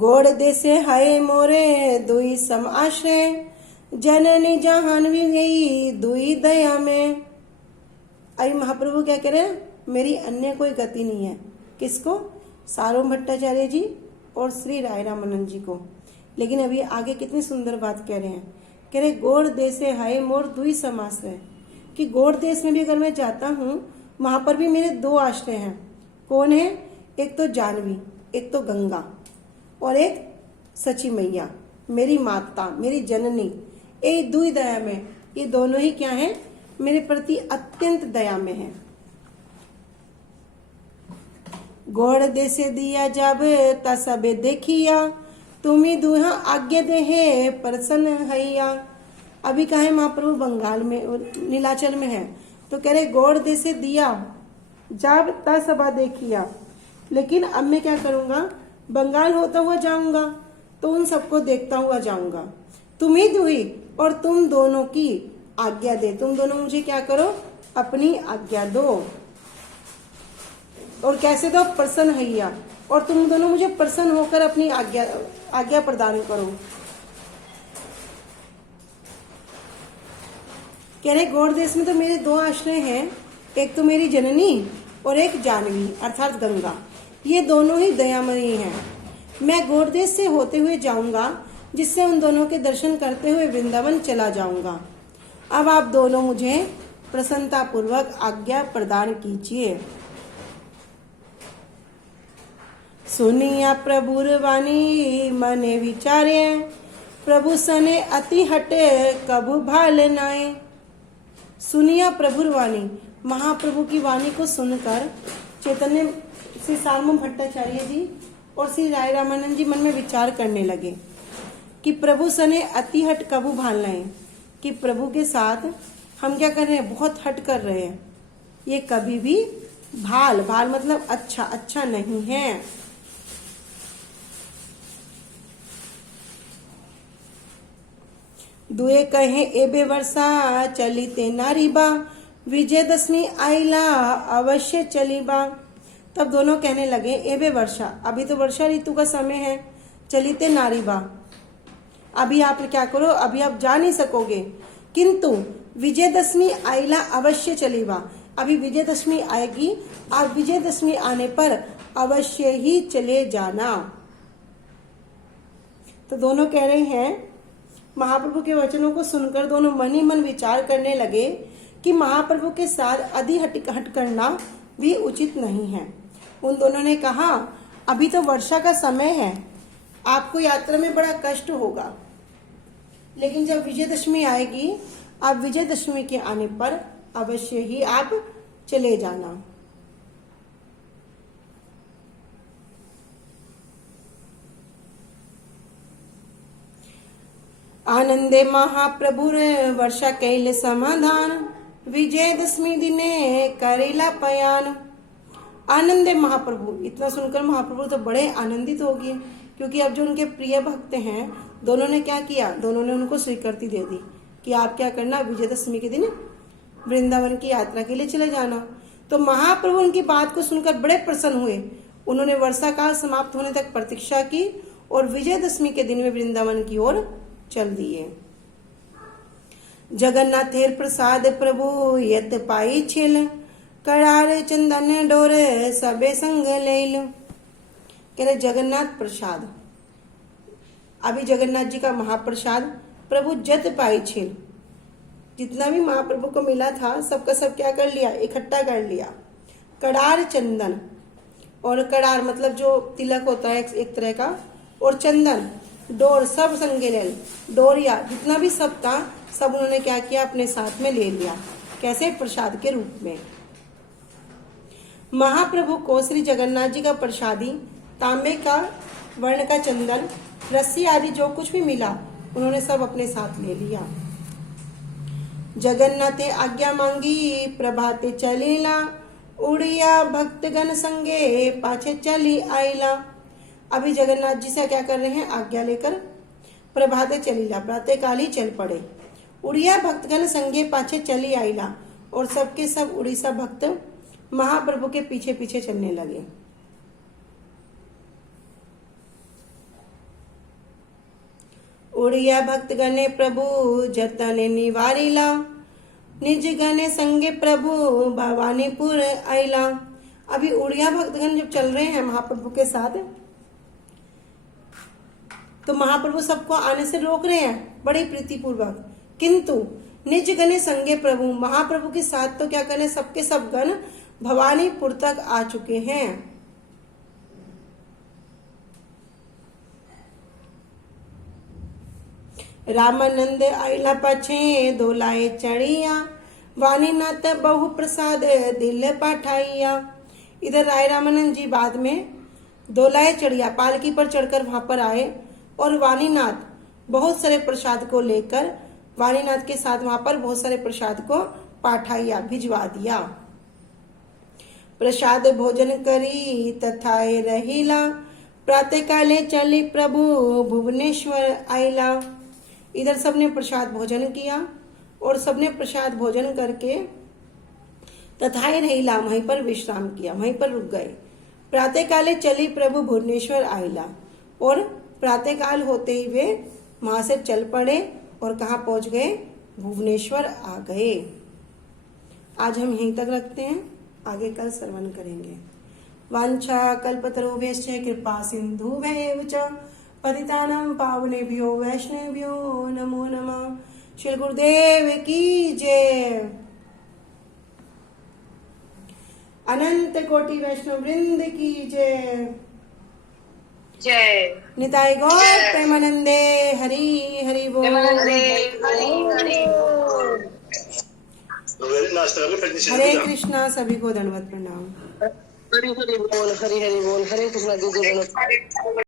गोड़ देसे हाय मोरे दुई सम आश्रय, जननी जहानवी गई दुई दया में। अभी महाप्रभु क्या कह रहे हैं, मेरी अन्य कोई गति नहीं है। किसको? सार्वभौम भट्टाचार्य जी और श्री राय रामानंद जी को। लेकिन अभी आगे कितनी सुंदर बात कह रहे हैं, कह रहे गोड़ देसे हाय मोर दुई सम आश्रय, कि गोड़ देश में भी अगर मैं जाता हूँ वहां पर भी मेरे दो आश्रय हैं। कौन है? एक तो जानवी, एक तो गंगा, और एक सची मैया, मेरी माता, मेरी जननी। ये दुई दया में, ये दोनों ही क्या है? मेरे प्रति अत्यंत दया में है। गोड़ देसे दिया जब तसबे देखिया, तुम्ही दुहा आज्ञा दे है प्रसन्न हैया। अभी कहा है महाप्रभु बंगाल में, नीलाचल में है, तो कह रहे गोड़ देसे दिया जब तसबा देखिया, लेकिन अब मैं क्या करूंगा, बंगाल होता हुआ जाऊंगा तो उन सबको देखता हुआ जाऊंगा। तुम ही दुही और तुम दोनों की आज्ञा दे, तुम दोनों मुझे क्या करो, अपनी आज्ञा दो। और कैसे दो? प्रसन्न हैया, और तुम दोनों मुझे प्रसन्न होकर अपनी आज्ञा प्रदान करो। कह रहे गौड़ देश में तो मेरे दो आश्रय हैं, एक तो मेरी जननी और एक जानवी अर्थात गंगा। ये दोनों ही दयामयी हैं। मैं गौड़ देश से होते हुए जाऊंगा, जिससे उन दोनों के दर्शन करते हुए वृंदावन चला जाऊंगा। अब आप दोनों मुझे प्रसन्नता पूर्वक आज्ञा प्रदान कीजिए। सुनिया प्रभुर वाणी मने विचारे, प्रभु सने अति हटे कबू भाल नाए। सुनिया प्रभुर वाणी, महाप्रभु की वाणी को सुनकर चैतन्य श्री सार्वभौम भट्टाचार्य जी और श्री राय रामानंद जी मन में विचार करने लगे कि प्रभु सने अति हट कबू भाल नाए, कि प्रभु के साथ हम क्या कर रहे हैं, बहुत हट कर रहे हैं। ये कभी भी भाल मतलब अच्छा नहीं है। दुए कहे एबे वर्षा चलिते नारीबा, विजयदशमी आइला अवश्य चलीबा। तब दोनों कहने लगे एबे वर्षा, अभी तो वर्षा ऋतु का समय है, चलिते नारीबा, अभी आप क्या करो, अभी आप जा नहीं सकोगे, किंतु विजयदशमी आइला अवश्य चलीबा, अभी विजयदशमी आएगी, आप विजयदशमी आने पर अवश्य ही चले जाना। तो दोनों कह रहे हैं, महाप्रभु के वचनों को सुनकर दोनों मन ही मन विचार करने लगे कि महाप्रभु के साथ अधिक हट करना भी उचित नहीं है। उन दोनों ने कहा अभी तो वर्षा का समय है, आपको यात्रा में बड़ा कष्ट होगा, लेकिन जब विजयदशमी आएगी, आप विजयदशमी के आने पर अवश्य ही आप चले जाना। आनंदे महाप्रभुर वर्षा कैल समाधान, विजयदशमी दिने करेला पयान। आनंदे महाप्रभु, इतना सुनकर महाप्रभु तो बड़े आनंदित हो गए, क्योंकि अब जो उनके प्रिय भक्त हैं, दोनों ने क्या किया, दोनों ने उनको स्वीकृति दे दी कि आप क्या करना, विजयदशमी के दिन वृंदावन की यात्रा के लिए चले जाना। तो महाप्रभु उनकी बात को सुनकर बड़े प्रसन्न हुए। उन्होंने वर्षा काल समाप्त होने तक प्रतीक्षा की और विजयदशमी के दिन में वृंदावन की ओर चल दिए। जगन्नाथेर प्रसाद प्रभु यत पाई छिल, करारे चंदन डोरे सबे संग लेल। कह रहे जगन्नाथ प्रसाद, अभी जगन्नाथ जी का महाप्रसाद प्रभु जत पाई छिल, जितना भी महाप्रभु को मिला था सबका सब क्या कर लिया, इकट्ठा कर लिया। कड़ार चंदन, और कड़ार मतलब जो तिलक होता है एक तरह का, और चंदन डोर सब संगे ले, डोरिया जितना भी सब था सब उन्होंने क्या किया, अपने साथ में ले लिया। कैसे? प्रसाद के रूप में। महाप्रभु को श्री जगन्नाथ जी का प्रसादी तांबे का वर्ण का चंदन, रस्सी आदि जो कुछ भी मिला उन्होंने सब अपने साथ ले लिया। जगन्नाथे आज्ञा मांगी प्रभाते चलीला, उड़िया भक्तगण संगे पाछे चली आईला। अभी जगन्नाथ जी से क्या कर रहे हैं, आज्ञा लेकर प्रभाते चलीला, प्रातः काल ही चल पड़े। उड़िया भक्तगण संगे पाछे चली आईला, और सबके सब उड़ीसा भक्त महाप्रभु के पीछे पीछे चलने लगे। उड़िया भक्त गणे प्रभु जतन निवारिला, निज गणे संगे प्रभु भवानीपुर आइला। अभी उड़िया भक्तगण जब चल रहे हैं महाप्रभु के साथ, तो महाप्रभु सबको आने से रोक रहे हैं बड़ी प्रीतिपूर्वक, किंतु निज गणे संगे प्रभु, महाप्रभु के साथ तो क्या करें, सबके सब गण भवानीपुर तक आ चुके हैं। रामानंद आइला पछे दोलाए चढ़िया, वाणीनाथ बहु प्रसाद दिल पाठाइया। इधर राय रामानंद जी बाद में दोलाए चढ़िया पालकी पर चढ़कर वहां पर आए और वाणीनाथ बहुत सारे प्रसाद को लेकर, वाणीनाथ के साथ वहां पर बहुत सारे प्रसाद को पाठाइया भिजवा दिया। प्रसाद भोजन करी तथाए रहीला, प्रातः काले चली प्रभु भुवनेश्वर आइला। इधर सबने प्रसाद भोजन किया और सबने प्रसाद भोजन करके तथाए रहीला, वहीं पर विश्राम किया, वहीं पर रुक गए। प्रातः काले चली प्रभु भुवनेश्वर आइला, और प्रातः काल होते ही वे वहां से चल पड़े और कहाँ पहुंच गए, भुवनेश्वर आ गए। आज हम यहीं तक रखते हैं, आगे कल श्रवण करेंगे। वांछा कल्पतरुभ्यश्च कृपा सिन्धुभ्यैव च पतितानां पावनेभ्यो वैष्णवेभ्यो नमो नमः। श्री गुरुदेव की जय। अनंत कोटि वैष्णव वृंद की जय। जय निताय गौर प्रेमानंदे हरि हरि बोल। हरे कृष्णा, सभी को दंडवत प्रणाम। हरि हरि बोल, हरि हरि बोल, हरे कृष्णा।